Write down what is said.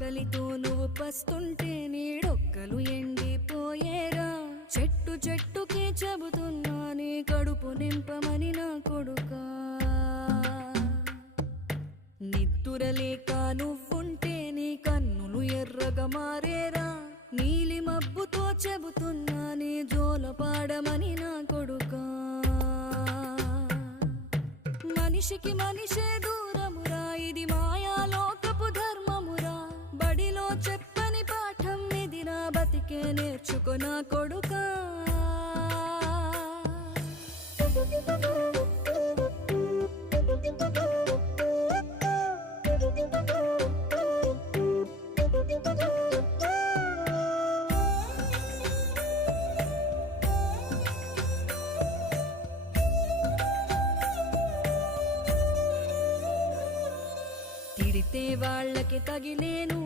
కలితో నువ్వు పస్తుంటే నీడొక్కలు ఎండిపోయేరా. చెట్టు చెట్టుకే చెబుతున్నా నీ కడుపు నింపమని నా కొడుకా. నిద్దురలేక నువ్వుంటే నీ కన్నులు ఎర్రగా మారేరా. నీలి మబ్బుతో చెబుతున్నా నీ జోల పాడమని నా కొడుకా. మనిషికి మనిషే దూరమురా, ఇది మాయాలోకపు ధర్మమురా. బడిలో చెప్పని పాఠం ఇది, నా బతికే నేర్చుకో నా కొడుకా. తిడితే వాళ్ళకి తగిలేను